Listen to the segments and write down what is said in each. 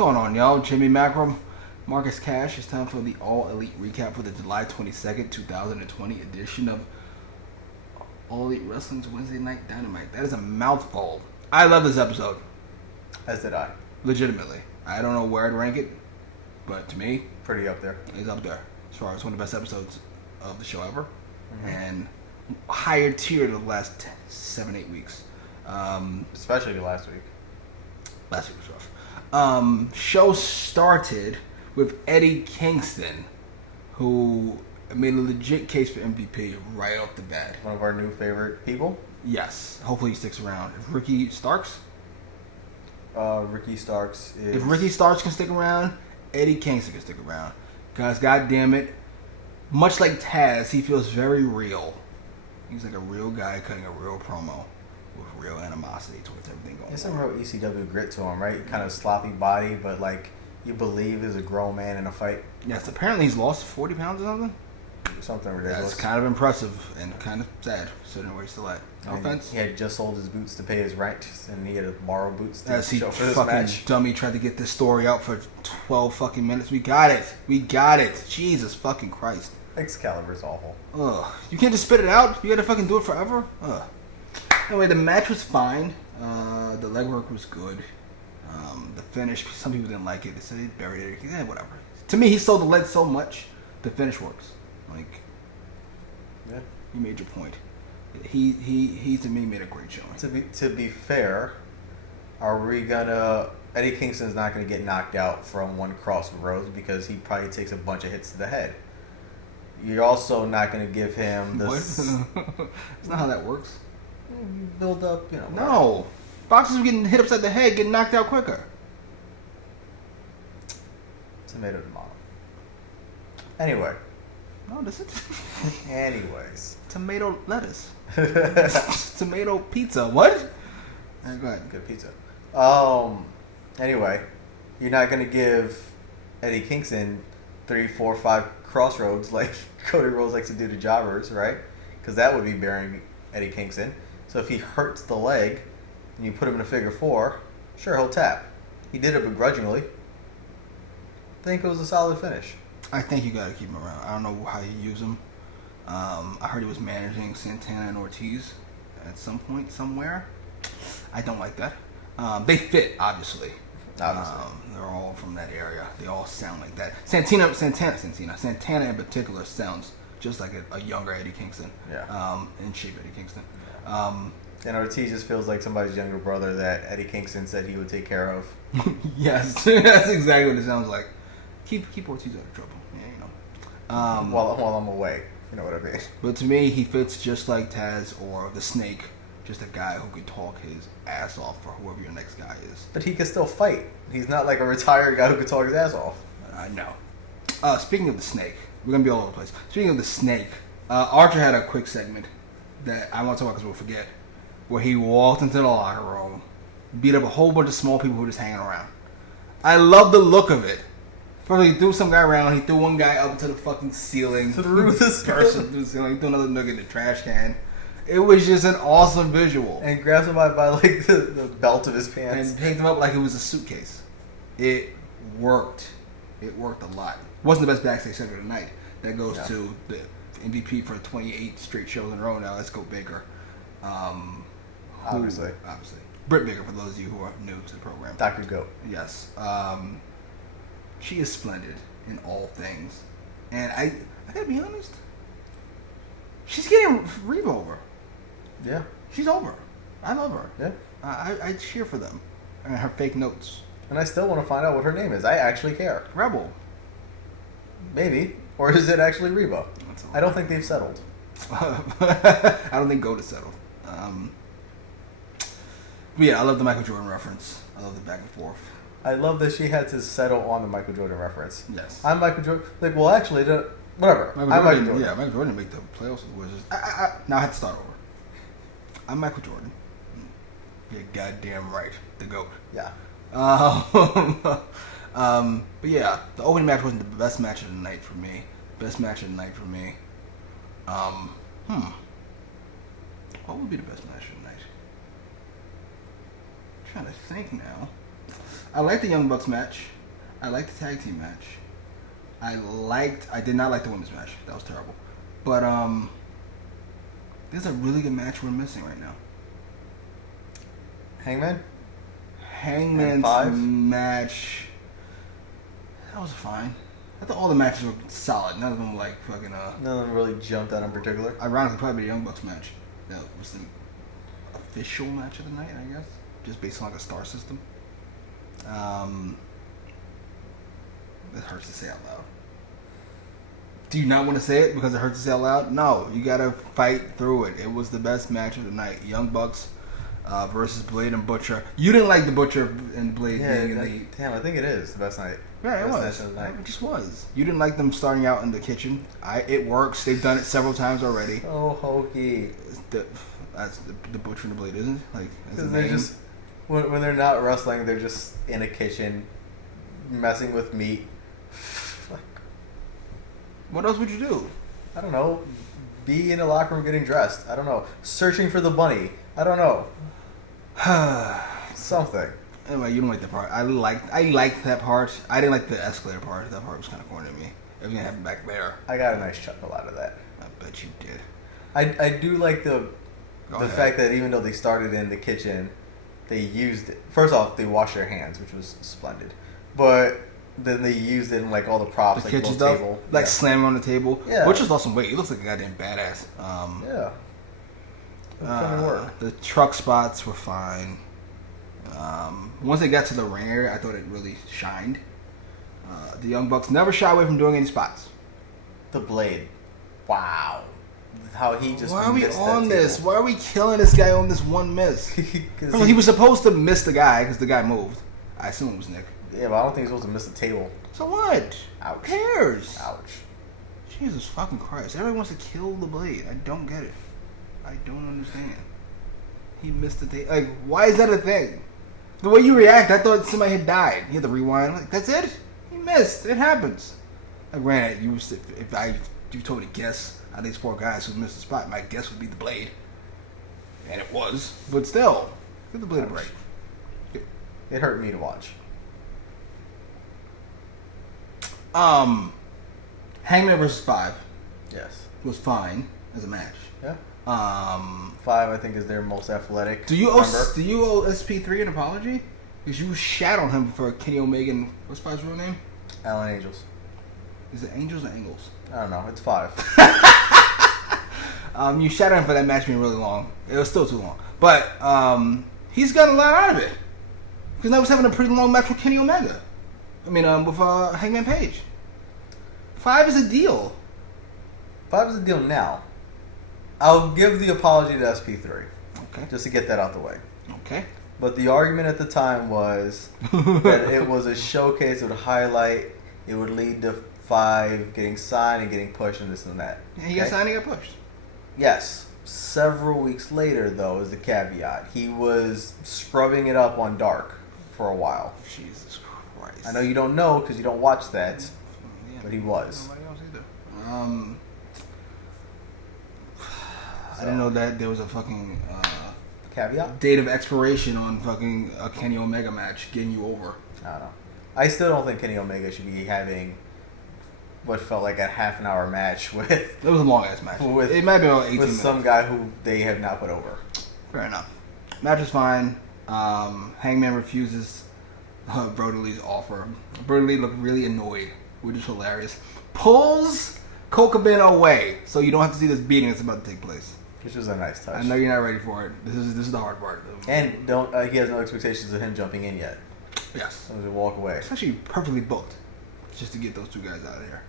going on, y'all? Jimmy Macrum, Marcus Cash. It's time for the All Elite recap for the July 22nd, 2020 edition of All Elite Wrestling's Wednesday Night Dynamite. That is a mouthful. I love this episode. As did I. Legitimately. I don't know where I'd rank it, but to me, pretty up there. It's up there as far as one of the best episodes of the show ever. Mm-hmm. And higher tier the last 7-8 weeks. Especially the last week. Last week was rough. Show started with Eddie Kingston, who made a legit case for MVP right off the bat. One of our new favorite people. Yes. Hopefully he sticks around. If Ricky Starks? Ricky Starks is... If Ricky Starks can stick around, Eddie Kingston can stick around. Guys, goddamn it. Much like Taz, he feels very real. He's like a real guy cutting a real promo with real animosity towards everything going on. There's some real ECW grit to him, right? Kind of sloppy body, but like you believe is a grown man in a fight. Yes, apparently he's lost 40 pounds or something. Something ridiculous. That's kind of impressive and kind of sad, considering where he's still at. No offense. He had just sold his boots to pay his rent, and he had to borrow boots to show for this fucking match. Dummy tried to get this story out for 12 fucking minutes. We got it. Jesus fucking Christ. Excalibur's awful. Ugh. You can't just spit it out? You gotta fucking do it forever? Ugh. Anyway, the match was fine. The legwork was good. The finish, some people didn't like it. They said he buried it. Yeah, whatever. To me, he sold the leg so much, the finish works. Like, yeah, you made your point. He to me made a great showing. To be fair, are we gonna... Eddie Kingston's not gonna get knocked out from one crossroads because he probably takes a bunch of hits to the head. You're also not gonna give him this... What? That's not how that works. You build up, No. Boxers are getting hit upside the head, getting knocked out quicker. Tomato tomato. Anyway. No, this is... Anyways. Tomato lettuce. Tomato pizza. What? Go ahead. Good pizza. Anyway, you're not going to give Eddie Kingston 3, 4, 5 crossroads like Cody Rhodes likes to do to jobbers, right? Because that would be burying Eddie Kingston. So if he hurts the leg and you put him in a figure 4, sure, he'll tap. He did it begrudgingly. I think it was a solid finish. I think you got to keep him around. I don't know how you use him. I heard he was managing Santana and Ortiz at some point somewhere. I don't like that. They fit, obviously. They're all from that area. They all sound like that. Santana in particular sounds just like a younger Eddie Kingston. Yeah. In shape Eddie Kingston. And Ortiz just feels like somebody's younger brother that Eddie Kingston said he would take care of. Yes, that's exactly what it sounds like. Keep Ortiz out of trouble. Yeah, you know. While I'm away, you know what I mean. But to me, he fits just like Taz or the Snake, just a guy who could talk his ass off for whoever your next guy is. But he can still fight. He's not like a retired guy who could talk his ass off. No. Speaking of the Snake, we're gonna be all over the place. Speaking of the Snake, Archer had a quick segment that I want to talk about because we'll forget, where he walked into the locker room, beat up a whole bunch of small people who were just hanging around. I love the look of it. First, he threw some guy around. He threw one guy up to the fucking ceiling. Through the person through the ceiling. He threw another nigga in the trash can. It was just an awesome visual. And grabs him by like the belt of his pants and picked him up like it was a suitcase. It worked. It worked a lot. Wasn't the best backstage segment of the night. That goes to the MVP for 28 straight shows in a row now. Let's go Baker. Obviously. Britt Baker, for those of you who are new to the program. Dr. Goat. Yes. She is splendid in all things. And I gotta be honest, she's getting Reva over. Yeah. She's over. I love her. Yeah. I cheer for them. And her fake notes. And I still want to find out what her name is. I actually care. Rebel. Maybe. Or is it actually Reba? I don't think they've settled. I don't think Goat is settled. But yeah, I love the Michael Jordan reference. I love the back and forth. I love that she had to settle on the Michael Jordan reference. Yes. I'm Michael Jordan. Like, well, actually, whatever. I'm Michael Jordan. Yeah, Michael Jordan didn't make the playoffs with the Wizards. Now I have to start over. I'm Michael Jordan. You're goddamn right. The GOAT. Yeah. But yeah, the opening match wasn't the best match of the night for me. Best match of the night for me. What would be the best match of the night? I'm trying to think now. I liked the Young Bucks match. I liked the tag team match. I did not like the women's match. That was terrible. But there's a really good match we're missing right now. Hangman's match. That was fine. I thought all the matches were solid. None of them were like fucking. None of them really jumped out in particular. Ironically, probably the Young Bucks match. That was the official match of the night, I guess. Just based on like a star system. It hurts to say out loud. Do you not want to say it because it hurts to say out loud? No, you gotta fight through it. It was the best match of the night. Young Bucks versus Blade and Butcher. You didn't like the Butcher and Blade being in the... Damn, I think it is the best night. Yeah, it was. It just was. You didn't like them starting out in the kitchen. It works. They've done it several times already. Oh, hokey. That's the Butcher and the Blade, isn't it? Like, because they're just... When they're not wrestling, they're just in a kitchen messing with meat. What else would you do? I don't know. Be in a locker room getting dressed. I don't know. Searching for the bunny. I don't know. Something. Anyway, you don't like that part. I liked that part. I didn't like the escalator part. That part was kind of corny to me. Everything happened back there. I got a nice chuckle out of that. I bet you did. I do like the fact that even though they started in the kitchen, they used it. First off, they washed their hands, which was splendid. But then they used it in like all the props, the like kitchen the stuff, table, like slamming on the table. Yeah, Butcher's lost some weight. He looks like a goddamn badass. Yeah. Work. The truck spots were fine. Once they got to the ring area, I thought it really shined. The Young Bucks never shy away from doing any spots. The Blade. Wow. How he just Why are we missed on that this? table. Why are we killing this guy on this one miss? He was supposed to miss the guy because the guy moved. I assume it was Nick. Yeah, but I don't think he's supposed to miss the table. So what? Ouch. Who cares? Ouch. Jesus fucking Christ. Everybody wants to kill the Blade. I don't get it. I don't understand. He missed the day. Like, why is that a thing? The way you react, I thought somebody had died. You had to rewind. Like, that's it? He missed. It happens. Like, granted, you told me to guess out of these four guys who missed the spot, my guess would be the Blade. And it was. But still, give the Blade a break. It hurt me to watch. Hangman vs. 5 Yes. was fine as a match. Yeah. 5, I think, is their most athletic. Do you owe SP3 an apology? Because you shat on him for Kenny Omega and what's 5's real name? Alan Angels. Is it Angels or Angles? I don't know. It's 5. You shat on him for that match being really long. It was still too long. But he's got a lot out of it. Because I was having a pretty long match with Kenny Omega. I mean, with Hangman Page. 5 is a deal. 5 is a deal now. I'll give the apology to SP3. Okay. Just to get that out the way. Okay. But the argument at the time was that it was a showcase. It would highlight. It would lead to 5 getting signed and getting pushed and this and that. And he got signed and got pushed. Yes. Several weeks later, though, is the caveat. He was scrubbing it up on Dark for a while. Jesus Christ. I know you don't know because you don't watch that, but he was. Nobody else either. I didn't know that there was a fucking Caveat? date of expiration on fucking a Kenny Omega match getting you over. I don't know. I still don't think Kenny Omega should be having what felt like a half an hour match with. It was a long ass match. It might be about 18 with minutes. some guy who they have not put over. Fair enough. Match was fine. Hangman refuses Brody Lee's offer. Brody Lee looked really annoyed, which is hilarious. Pulls Cole Cabana away so you don't have to see this beating that's about to take place. Which was a nice touch. I know you're not ready for it. This is the hard part. And he has no expectations of him jumping in yet. Yes. So he'll walk away. It's actually perfectly booked just to get those two guys out of here.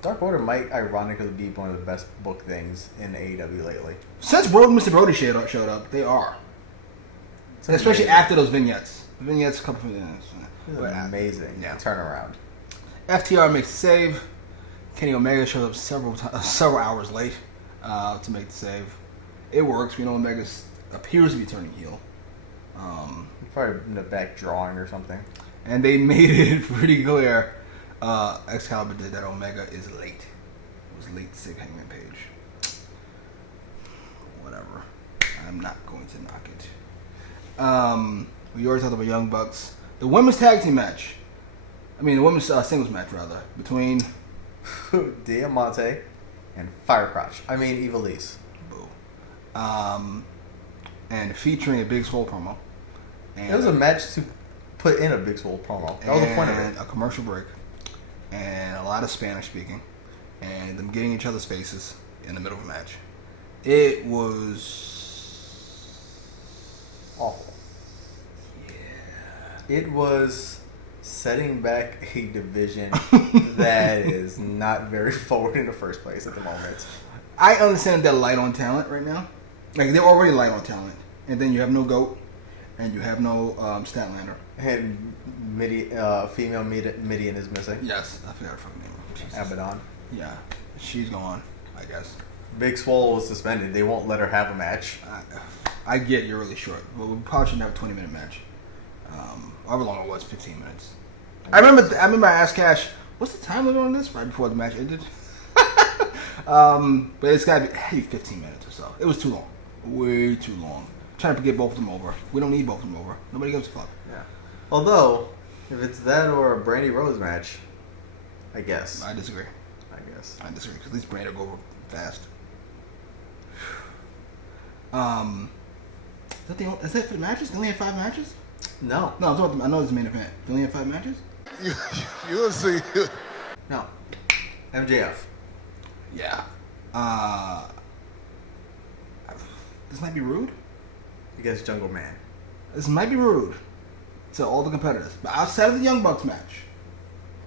Dark Order might ironically be one of the best book things in AEW lately. Since World Mr. Brody showed up, they are. Especially after those vignettes. The vignettes, a couple of vignettes. Amazing. Yeah. Turnaround. FTR makes the save. Kenny Omega shows up several hours late to make the save. It works. We know Omega appears to be turning heel. Probably in the back drawing or something. And they made it pretty clear. Excalibur did that Omega is late. It was late to save Hangman Page. Whatever. I'm not going to knock it. We already talked about Young Bucks. The women's tag team match. I mean, the women's singles match, rather. Between... Diamante and Firecrotch. I mean, Ivelisse. Boo. And featuring a Big Swole promo. And it was a match to put in a Big Swole promo. That was the point of it. A commercial break. And a lot of Spanish speaking. And them getting each other's faces in the middle of a match. It was... awful. Yeah. It was setting back a division that is not very forward in the first place at the moment. I understand they're light on talent right now. Like, they're already light on talent. And then you have no GOAT. And you have no Statlander. And female Midian is missing. Yes, I forgot her fucking name. Jesus. Abaddon. Yeah, she's gone, I guess. Big Swole was suspended. They won't let her have a match. I get you're really short, but we probably shouldn't have a 20-minute match. However long it was, 15 minutes. I remember I asked Cash, what's the time limit on this? Right before the match ended. But it's got to be 15 minutes or so. It was too long. Way too long. Trying to get both of them over. We don't need both of them over. Nobody gives a fuck. Yeah. Although, if it's that or a Brandy Rose match, I guess. I disagree. I disagree, because at least Brandy will go over fast. Is that for the matches? They only had 5 matches? No. No, I'm talking, I know it's the main event. They only had 5 matches? You'll see. No. MJF. Yeah. This might be rude. Against Jungle Man. This might be rude to all the competitors. But outside of the Young Bucks match,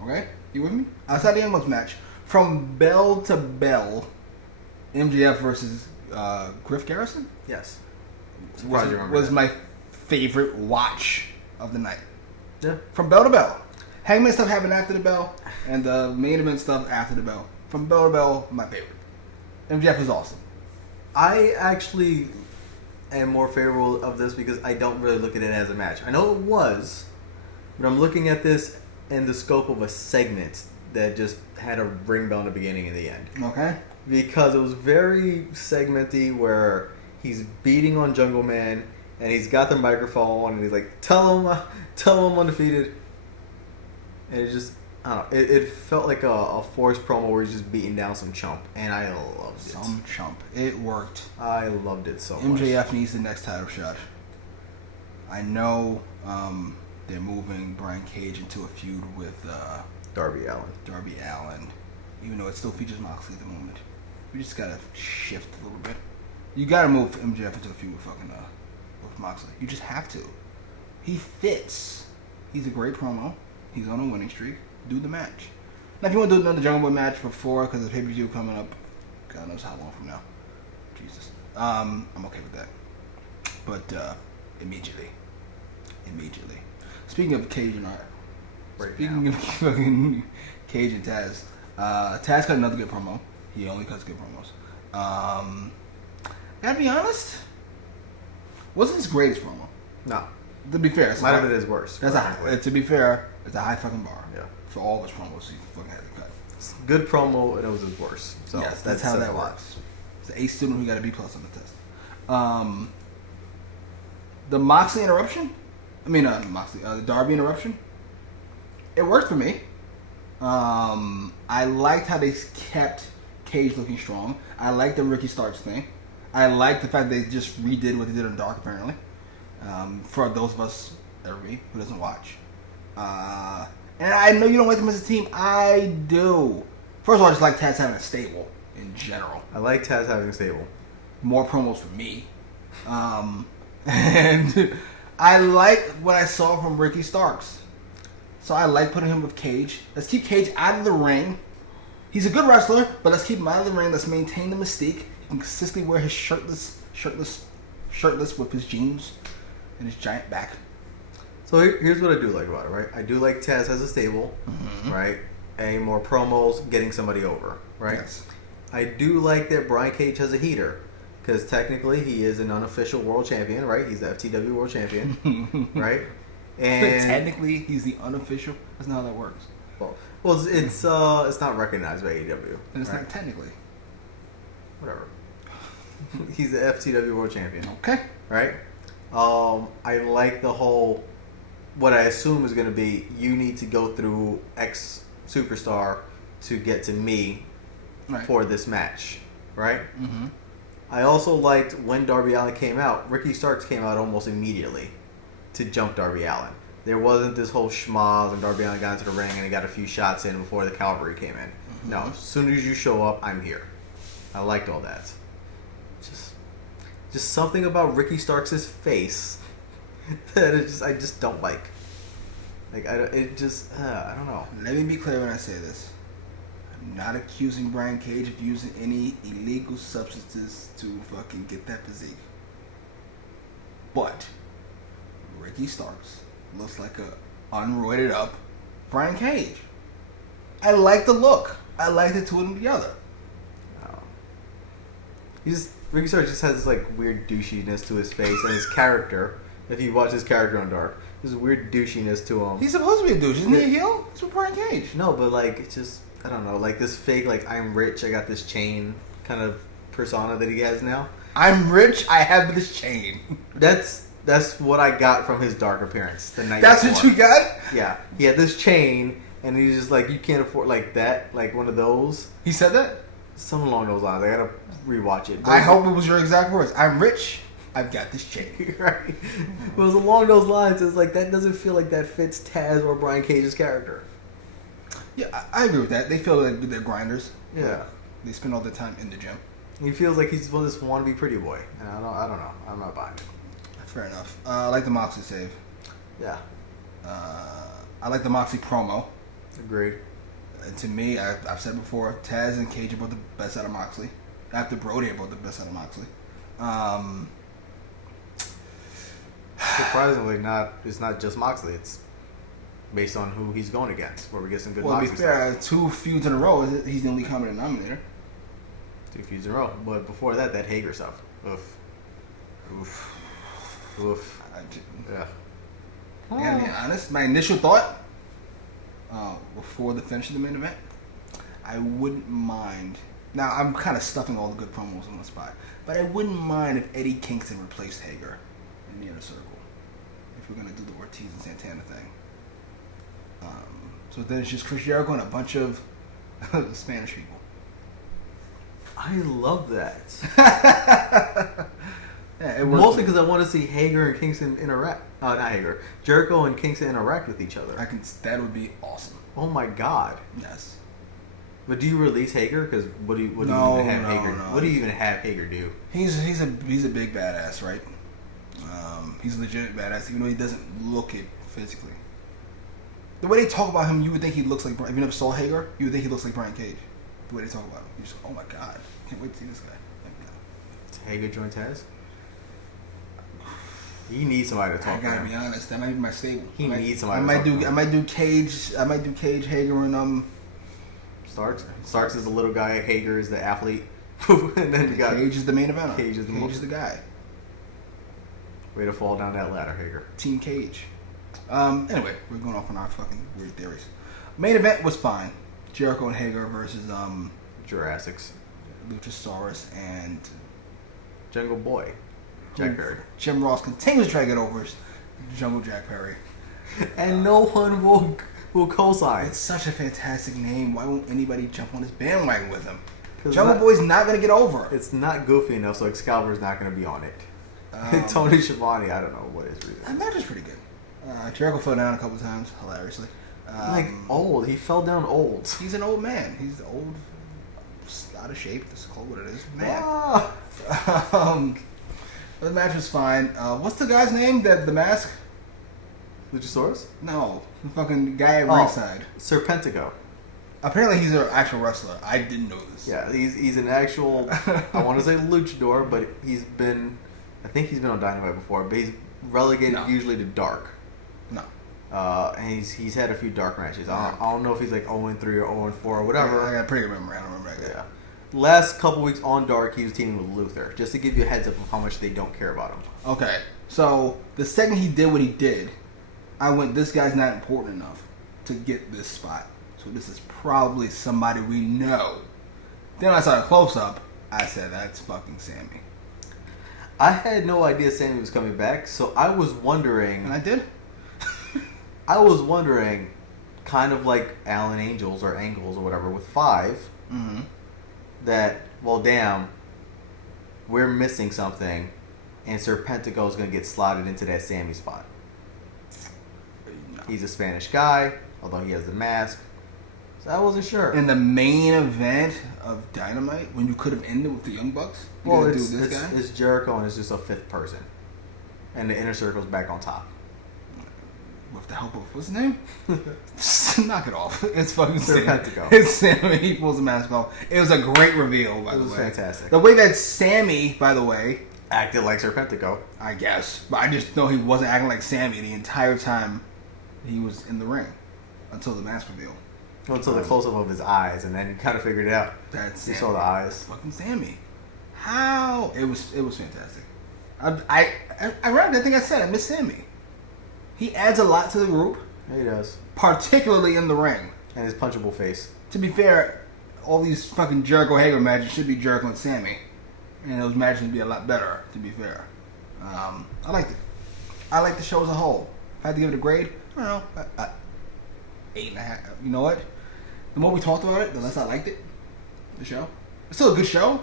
okay? You with me? Outside the Young Bucks match, from bell to bell, MJF versus Griff Garrison? Yes. Was my favorite watch of the night. Yeah. From bell to bell. Hangman stuff happened after the bell, and the main event stuff after the bell. From bell to bell, my favorite. MJF was awesome. I actually am more favorable of this because I don't really look at it as a match. I know it was, but I'm looking at this in the scope of a segment that just had a ring bell in the beginning and the end. Okay. Because it was very segmenty where he's beating on Jungle Man and he's got the microphone and he's like, tell him I'm undefeated. And it just, I don't know, it felt like a forced promo where he's just beating down some chump, and I loved it. Some chump. It worked. I loved it so much. MJF needs the next title shot. I know they're moving Brian Cage into a feud with Darby Allin. Even though it still features Moxley at the moment. We just gotta shift a little bit. You gotta move MJF into a feud with fucking with Moxley. You just have to. He fits. He's a great promo. He's on a winning streak. Do the match. Now, if you want to do another Jungle Boy match before, because the pay-per-view coming up, God knows how long from now. Jesus. I'm okay with that. But immediately. Speaking of Cage and Speaking of fucking Cage and Taz, Taz cut another good promo. He only cuts good promos. Gotta be honest, wasn't his greatest promo. No. To be fair, might have been his worst. To be fair, it's a high fucking bar. Yeah. For all of his promos, he fucking had to cut. Good promo, and it was his worst. So yes, that's how that works. It's an A student who got a B+ on the test. The Moxley interruption. The Darby interruption. It worked for me. I liked how they kept Cage looking strong. I liked the Ricky Starks thing. I liked the fact they just redid what they did on Dark, apparently. For those of us, everybody who doesn't watch. And I know you don't like them as a team. I do. First of all, I just like Taz having a stable in general. I like Taz having a stable. More promos for me. And I like what I saw from Ricky Starks. So I like putting him with Cage. Let's keep Cage out of the ring. He's a good wrestler, but let's keep him out of the ring. Let's maintain the mystique. He can consistently wear his shirtless with his jeans and his giant back. So here's what I do like about it, right? I do like Taz as a stable, right? And more promos, getting somebody over, right? Yes. I do like that Brian Cage has a heater, because technically he is an unofficial world champion, right? He's the FTW world champion, right? And technically, he's the unofficial. That's not how that works. Well, it's not recognized by AEW. And it's not technically. Whatever. He's the FTW world champion. Okay. Right? I like the whole. What I assume is going to be you need to go through X superstar to get to me for this match, right? Mm-hmm. I also liked when Darby Allin came out. Ricky Starks came out almost immediately to jump Darby Allin. There wasn't this whole schmoz and Darby Allin got into the ring and he got a few shots in before the cavalry came in. Mm-hmm. No, as soon as you show up, I'm here. I liked all that. Just something about Ricky Starks' face that I just don't like. I don't know. Let me be clear when I say this. I'm not accusing Brian Cage of using any illegal substances to fucking get that physique. But Ricky Starks looks like a unroided up Brian Cage. I like the look. I like the two of them together. Ricky Starks just has this like weird douchiness to his face and his character. If you watch his character on Dark, there's a weird douchiness to him. He's supposed to be a douche, isn't he a heel? He's with Brian Cage. No, but like it's just I don't know, like this fake like I'm rich, I got this chain kind of persona that he has now. I'm rich. I have this chain. That's what I got from his Dark appearance the night. That's before. what you got? Yeah, he had this chain, and he's just like you can't afford like that, like one of those. He said that? Something along those lines. I gotta rewatch it. I hope it was your exact words. I'm rich. I've got this chain. Right. It was along those lines. It's like that doesn't feel like that fits Taz or Brian Cage's character. Yeah, I agree with that. They feel like they're grinders. Yeah. Like, they spend all their time in the gym. He feels like he's this wannabe pretty boy. And I don't know. I'm not buying it. Fair enough. I like the Moxley save. Yeah. I like the Moxley promo. Agreed. To me, I've said before, Taz and Cage are both the best out of Moxley. After Brody are both the best out of Moxley. Surprisingly, it's not just Moxley. It's based on who he's going against, where we get some good Well, to Moxley be fair, 2 feuds in a row, he's the only common denominator. 2 feuds in a row. But before that Hager stuff. Oof. Yeah. I gotta be honest, my initial thought, before the finish of the main event, I wouldn't mind. Now, I'm kind of stuffing all the good promos on the spot, but I wouldn't mind if Eddie Kingston replaced Hager in the inner circle. If we're going to do the Ortiz and Santana thing. So then it's just Chris Jericho and a bunch of Spanish people. I love that. Yeah, mostly because I want to see Hager and Kingston interact. Not Hager. Jericho and Kingston interact with each other. That would be awesome. Oh my god. Yes. But do you release Hager? Because what do you even have Hager? No. What do you even have Hager do? He's a big badass, right? He's a legit badass, even though he doesn't look it physically. The way they talk about him, you would think he looks like. If you never saw Hager, you would think he looks like Brian Cage. The way they talk about him, you just oh my god, can't wait to see this guy. Hager join Taz. He needs somebody to talk to him. I gotta be honest, that might be my stable. He needs somebody. I might do Cage. I might do Cage, Hager, and Starks. Starks is the little guy. Hager is the athlete. And then you got Cage is the main eventer. Cage is the guy. Way to fall down that ladder, Hager. Team Cage. Anyway, we're going off on our fucking weird theories. Main event was fine. Jericho and Hager versus Jurassics, Luchasaurus and Jungle Boy, Jack Perry. Jim Ross continues to try to get over Jungle Jack Perry, and no one will co-sign. It's such a fantastic name. Why won't anybody jump on this bandwagon with him? Jungle Boy's not gonna get over. It's not goofy enough, so Excalibur's not gonna be on it. Tony Schiavone, I don't know what his reason. That match was pretty good. Jericho fell down a couple times, hilariously. Old. He fell down old. He's an old man. He's old, out of shape. That's called what it is. Man. The match was fine. What's the guy's name? The mask? Luchasaurus? No. The fucking guy at ringside. Serpentico. Apparently he's an actual wrestler. I didn't know this. Yeah, he's an actual, I want to say luchador, but I think he's been on Dynamite before, but he's relegated usually to dark. No. And he's had a few dark matches. I don't know if he's like 0-3 or 0-4 or whatever. I got a pretty good memory. I don't remember that guy. Yeah. Last couple weeks on Dark, he was teaming with Luther, just to give you a heads up of how much they don't care about him. Okay, so the second he did what he did, I went, this guy's not important enough to get this spot. So this is probably somebody we know. Then I saw a close-up. I said, that's fucking Sammy. I had no idea Sammy was coming back, so I was wondering. And I did. I was wondering, kind of like Alan Angels or Angles or whatever with 5, that, well, damn, we're missing something, and Serpentico is going to get slotted into that Sammy spot. No. He's a Spanish guy, although he has the mask. So I wasn't sure. In the main event of Dynamite, when you could have ended with the Young Bucks, Well, it's Jericho and it's just a 5th person. And the Inner Circle's back on top. With the help of, what's his name? Knock it off. It's fucking Serpentico. It's Sammy. He pulls the mask off. It was a great reveal, by the way. It was fantastic. The way that Sammy, by the way, acted like Serpentico. I guess. But I just know he wasn't acting like Sammy the entire time he was in the ring. Until the mask reveal. Until the close-up of his eyes, and then you kind of figured it out. That's you saw the eyes. Fucking Sammy. How? It was fantastic. I think I said I miss Sammy. He adds a lot to the group. Yeah, he does. Particularly in the ring. And his punchable face. To be fair, all these fucking Jericho Hager matches should be Jericho and Sammy. And those matches would be a lot better, to be fair. I liked it. I liked the show as a whole. If I had to give it a grade, I don't know. 8.5. You know what? The more we talked about it, the less I liked it. The show. It's still a good show.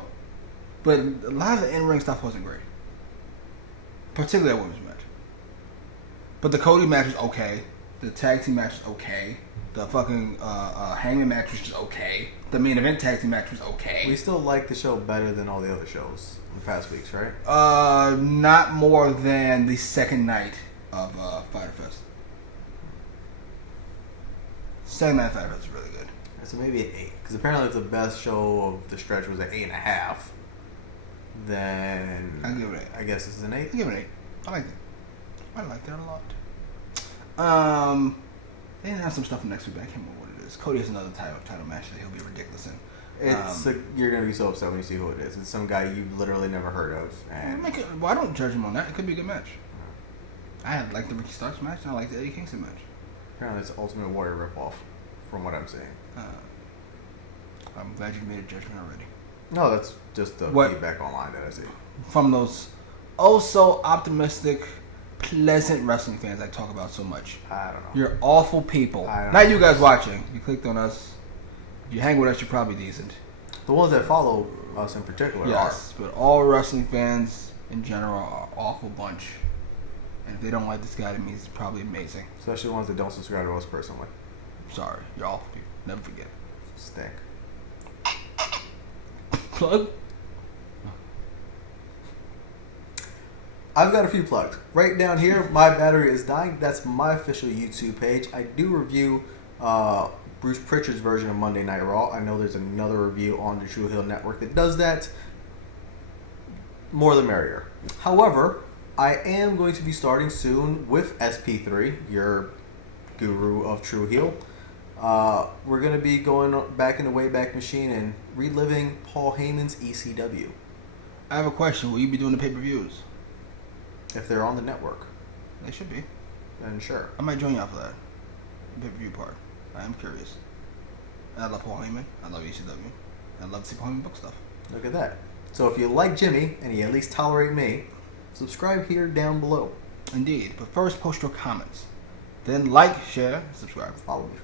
But a lot of the in-ring stuff wasn't great. Particularly that women's match. But the Cody match was okay. The tag team match was okay. The fucking Hangman match was just okay. The main event tag team match was okay. We still like the show better than all the other shows in the past weeks, right? Not more than the second night of Fyter Fest. Second night of Fyter Fest was really good. So maybe an 8. Because apparently if the best show of the stretch was an 8.5, then I'll give it an 8. I guess it's an 8. I'll give it an 8. I liked it. I liked it a lot. They didn't have some stuff for next week, but I can't remember what it is. Cody has another title match that he'll be ridiculous in. You're gonna be so upset when you see who it is. It's some guy you've literally never heard of. And Well, I don't judge him on that. It could be a good match. I liked the Ricky Starks match, and I liked the Eddie Kingston match. apparently it's Ultimate Warrior ripoff, from what I'm seeing. I'm glad you made a judgment already. No, that's just the feedback online that I see. From those so optimistic, pleasant wrestling fans I talk about so much. I don't know. You're awful people. Not you guys watching. You clicked on us. If you hang with us, you're probably decent. The ones that follow us in particular yes, but all wrestling fans in general are an awful bunch. And if they don't like this guy, it means he's probably amazing. Especially the ones that don't subscribe to us personally. Sorry. You're awful people. Never forget. Stink. Plug? I've got a few plugs. Right down here, My Battery is Dying. That's my official YouTube page. I do review Bruce Pritchard's version of Monday Night Raw. I know there's another review on the True Hill Network that does that. More the merrier. However, I am going to be starting soon with SP3, your guru of True Heel. We're going to be going back in the Wayback Machine and reliving Paul Heyman's ECW. I have a question. Will you be doing the pay-per-views? If they're on the network. They should be. Then sure. I might join you for that. The pay-per-view part. I am curious. I love Paul Heyman. I love ECW. I love to see Paul Heyman book stuff. Look at that. So if you like Jimmy, and you at least tolerate me, subscribe here down below. Indeed. But first, post your comments. Then like, share, subscribe. Follow me